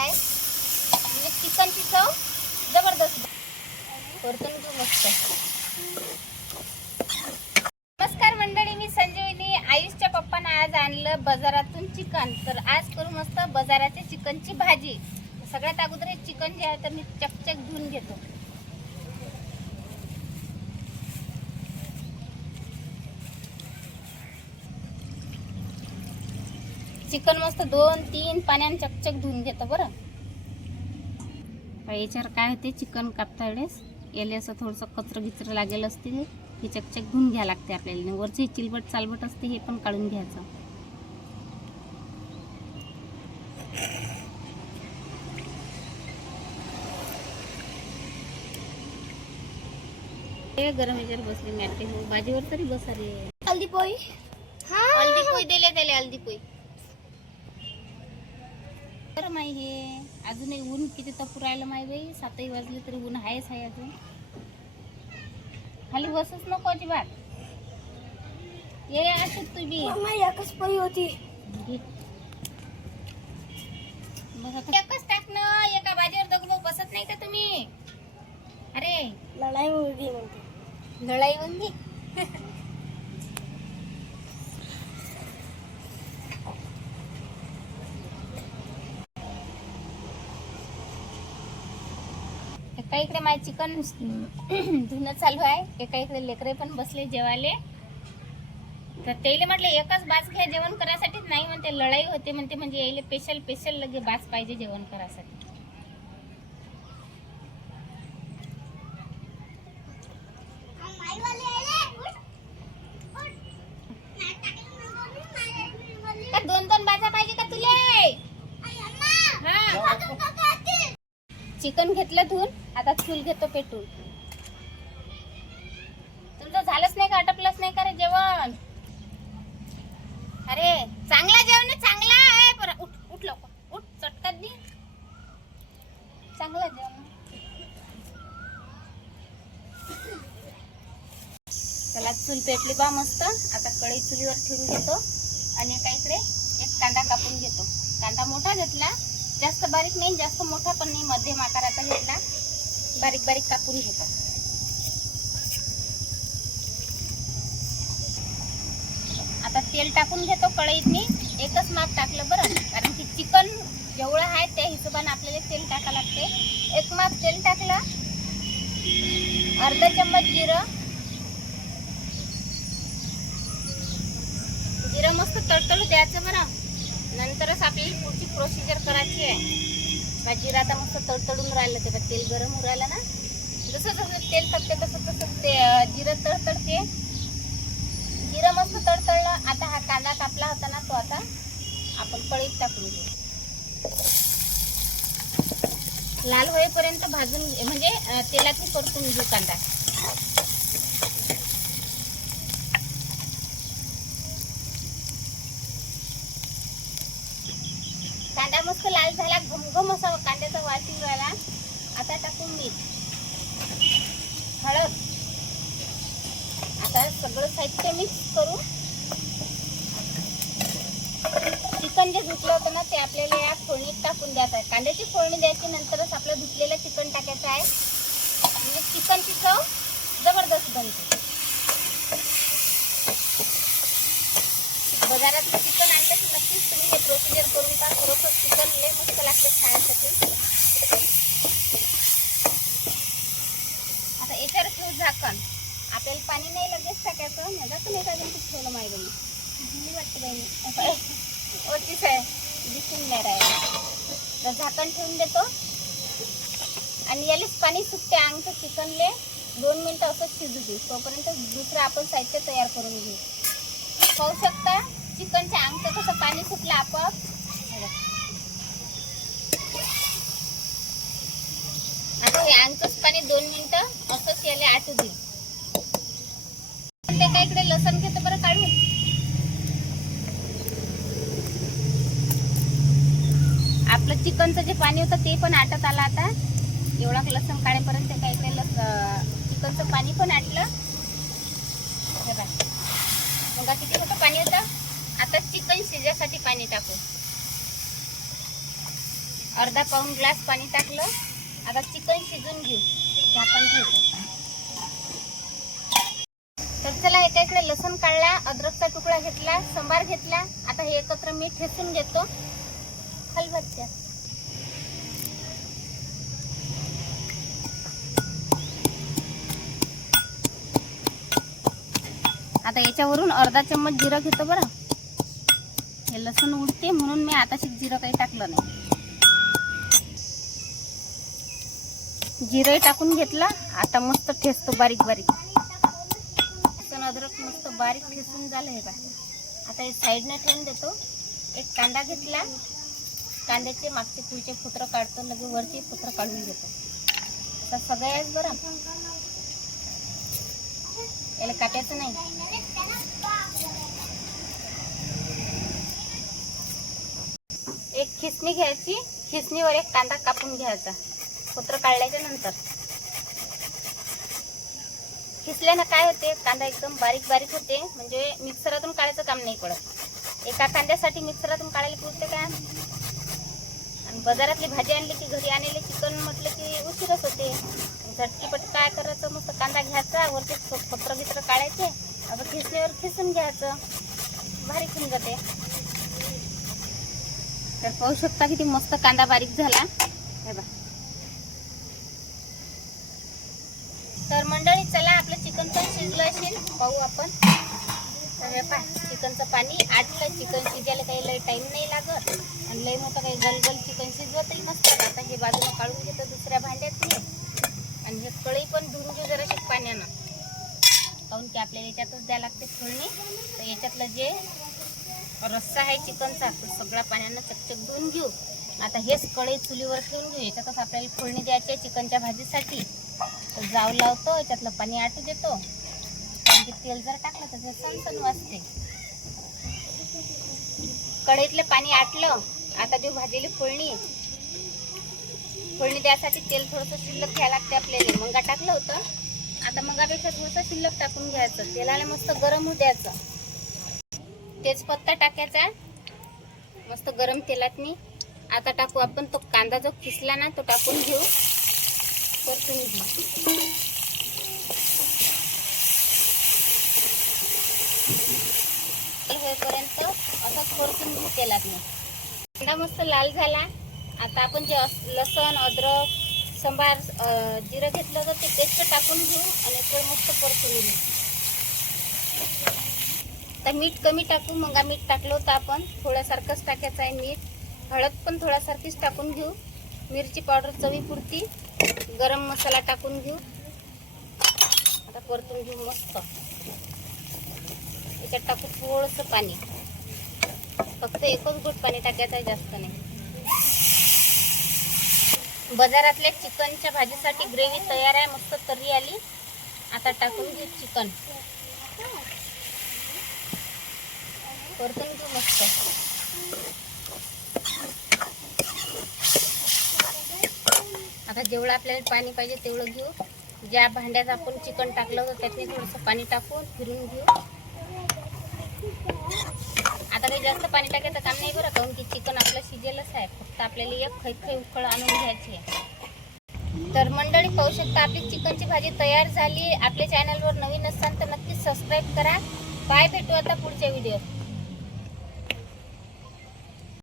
आहे. म्हणजे चिकनची चव जबरदस्त. परतून घेऊ मस्त. नमस्कार मंडळी, मी संजीवनी. आयुषच्या पप्पांना आज आणलं बाजारातून चिकन. तर आज करू मस्त बाजाराच्या चिकनची भाजी. सगळ्यात अगोदर हे चिकन जे आहे तर मी चकचक धुवून घेतो. चिकन मस्त 2-3 पाण्याने चकचक धुवून घेतो बरं. याच्यावर काय होते, चिकन कापता वेळेस याला असं थोडंसं कचरं गिचरं लागेल असते, हे चकचक धुवून घ्या लागते आपल्याला. वरची चिलबट चालबट असते हे पण काढून घ्यायचं. हे गरम ह्याच्यावर बसले मॅटे हो, भाजीवर तरी बसा रे. हल्दी पोळी, हल्दी पोळी दिले त्याला, हल्दी पोळी. तर माही हे अजूनही ऊन किती तपू राहिलं माही बाई. 7 वाजले तरी ऊन आहेच आहे अजून. खाली बसच नको अजिबात. ये असं तुम्ही एकच पोळी होती एकच टाकणं. एका भाजीवर दगड बसत नाही का तुम्ही? अरे लढाई होती म्हणते, लढाई होती. एका इकडे माझे चिकन धुणं चालू आहे, एका इकडे लेकरे पण बसले जेवायले. तर त्याला म्हटलं एकच बास घ्या जेवण करायसाठी. नाही म्हणते, लढाई होते म्हणते. म्हणजे यायला स्पेशल लगे बास पाहिजे जेवण करायसाठी. का 2-2 बाजा पाहिजे का तुले? चिकन घेतलं धुवून, आता चूल घेतो पेटून. तुमचं झालंच नाही का, आटपलंच नाही का रे जेवण? अरे चांगला जेवण चांगला आहे. बरं उठ उठ लवकर उठ, चटकात दे. चांगला जेवण. त्याला चूल पेटली बा मस्त. आता कढई चुलीवर ठेवून घेतो आणि एका इकडे एक कांदा कापून घेतो. कांदा मोठा घेतला, जास्त बारीक नाही जास्त मोठा पण नाही, मध्यम आकाराचा घेतला. बारीक बारीक कापून घेतो. आता तेल टाकून घेतो कढईत. मी एकच माप टाकलं बरं, कारण की चिकन जेवढं आहे त्या हिशोबाने आपल्याला तेल टाकावं लागते. एक माप तेल टाकलं. अर्धा चम्मच जिरं. जिरं मस्त तडतडू द्यायचं बरं. नंतरच आपल्याला पुढची प्रोसिजर करायची आहे. जिरं आता मस्त तडतडून राहिलं, तेव्हा तेल गरम होऊन राहिलं ना. जसं जसं तेल टाकते तसं ते जिरं तडतडते. जिरं मस्त तडतडलं. आता हा कांदा कापला होता ना, तो आता आपण कढईत टाकून घेऊ. लाल होईपर्यंत भाजून, म्हणजे तेलात परतून घेऊ कांदा. कांदा मस्त लाल झाला, घमघम असा कांद्याचा वास येऊन राहिला. आता टाकून मीठ, हळद. आता सगळं साहित्य मिक्स करू. चिकन जे धुतलं होतं ना ते आपल्याला या फोडणीत टाकून द्यायचं आहे. कांद्याची फोडणी द्यायची, नंतरच आपलं धुतलेलं चिकन टाकायचं आहे. म्हणजे चिकनची चव जबरदस्त बनते. बाजारात चिकन आणलं की नक्कीच तुम्ही हे प्रोसिजर करून का. खरोखर चिकन लय मस्त लागते खाण्यासाठी. आता याच्यावर ठेवू झाकण. आपल्याला पाणी नाही लगेच टाकायचं. माझा तर नाही काय ठेवलं माय बाई, मी वाटतं बाई ओतीच आहे, दिसून नाही राहिलं. तर झाकण ठेवून देतो आणि यालाच पाणी सुटते अंगचं चिकनले. 2 मिनिटं असंच शिजू देऊ. तोपर्यंत दुसरं आपण साहित्य तयार करून घेऊ. पाहू शकता चिकनच्या अंगचं कसं पाणी सुटलं आपोआप. आता हे अंगचंच पाणी 2 मिनिटं असंच याला आटू देऊ. ते काय इकडे लसण घेतो बरं काढून. आपलं चिकनचं जे पाणी होतं ते पण आटत आलं. आता एवढा लसण काढेपर्यंत काय इकडे चिकनचं पाणी पण आटलं. बघा किती होतं पाणी होतं. आता चिकन शिजायसाठी पाणी टाकू. अर्धा पाऊण ग्लास पाणी टाकलं. आता चिकन शिजून घेऊ. झाकण ठेवतो. तर चला एका इकडे लसूण काढला, अद्रकचा तुकडा घेतला, संबार घेतला. आता हे एकत्र मी ठेचून घेतो खलबत्त्यात. आता याच्यावरून अर्धा चम्मच जिरं घेतो बरं. हे लसूण उडते म्हणून मी आताशी जिरं काही टाकलं नाही. जिरं टाकून घेतलं. आता मस्त ठेचतो बारीक बारीक. लसूण अद्रक मस्त बारीक ठेचून झालं हे बा. आता हे साईडने ठेवून देतो. एक कांदा घेतला. कांद्याचे मागचे पुढचे फुत्र काढतो, लगे वरचे फुत्र काढून घेतो. आता सगळं आहेच बरं, याला कापायचं नाही. एक खिसणी घ्यायची, खिसणीवर एक कांदा कापून घ्यायचा फुत्र काढल्याच्या नंतर. खिसल्यानं काय होते, कांदा एकदम बारीक बारीक होते, म्हणजे मिक्सरातून काढायचं काम नाही पडत. एका कांद्यासाठी मिक्सरातून काढायला पुरते काय. आणि बाजारातली भाजी आणली की घरी आणले चिकन म्हटलं की उशीरच होते. झटकीपट काय करायचं, मस्त कांदा घ्यायचा, वरती फुत्र बित्र काढायचे. आता खिसणीवर खिसून घ्यायचं, भारी होऊन जाते. तर पाहू शकता किती मस्त कांदा बारीक झाला हे बघा. तर मंडळी चला, आपलं चिकन पण शिजलं असेल, पाहू आपण. तर हे पहा, चिकनचं पाणी आटलं. चिकन शिजायला काही लई टाईम नाही लागत आणि लई मोठं काही गलगल चिकन शिजवतही मस्त. आता हे बाजूला काढून घेतो दुसऱ्या भांड्यात मी. आणि हे कढई पण धुवून घेऊ जराशी पाण्यानं, काहून की आपल्याला याच्यातच द्यावं लागते फोडणी. तर याच्यातलं जे रस्सा आहे चिकनचा तो सगळा पाण्यानं चकचक धुवून घेऊ. आता हेच कढई चुलीवर ठेवून घेऊ. याच्यातच आपल्याला फोडणी द्यायची आहे चिकनच्या भाजीसाठी. तर जाऊ लावतो, याच्यातलं पाणी आटू देतो. कारण की तेल जर टाकलं तर ते सणसण वाजते. कढईतलं पाणी आटलं. आता देऊ भाजीला फोडणी. फोडणी द्यायसाठी तेल थोडंसं शिल्लक घ्यायला लागते आपल्याला. मंगा टाकलं होतं, आता मंगापेक्षा थोडंसं शिल्लक टाकून घ्यायचं. तेलाला मस्त गरम होऊ द्यायचं. तेजपत्ता टाकायचा मस्त गरम तेलातनी. आता टाकू आपण तो कांदा जो खिसला ना तो टाकून घेऊ, परतून घेऊ. होईपर्यंत असं परतून घेऊ तेलातनी. कांदा मस्त लाल झाला. आता आपण जे लसण अद्रक संबार जिरं घेतलं होतं ते पेस्ट टाकून घेऊ आणि ते मस्त परतून घेऊ. आता मीठ कमी टाकू. मग मीठ टाकलं होतं आपण, थोड्यासारखंच टाकायचं आहे मीठ. हळद पण थोड्यासारखीच टाकून घेऊ. मिरची पावडर चवीपुरती. गरम मसाला टाकून घेऊ. आता परतून घेऊ मस्त. याच्यात टाकू थोडंसं पाणी, फक्त एकच घोट पाणी टाकायचं आहे, जास्त नाही. बाजारातल्या चिकनच्या भाजीसाठी ग्रेव्ही तयार आहे, मस्त तर्री आली. आता टाकून घेऊ चिकन, परतून घेऊ मस्त. आता जेवढं आपल्याला पाणी पाहिजे तेवढं घेऊ. ज्या भांड्यात आपण चिकन टाकलं होतं त्यातनी थोडंसं पाणी टाकून फिरून घेऊ. आता काही जास्त पाणी टाकायचं काम नाही बरं, काहून की चिकन आपलं शिजेलच आहे. फक्त आपल्याला एक खै उकळ आणून घ्यायची आहे. तर मंडळी पाहू शकता आपली चिकनची भाजी तयार झाली. आपल्या चॅनलवर नवीन असाल तर नक्कीच सबस्क्राईब करा. बाय, भेटू आता पुढच्या व्हिडिओत.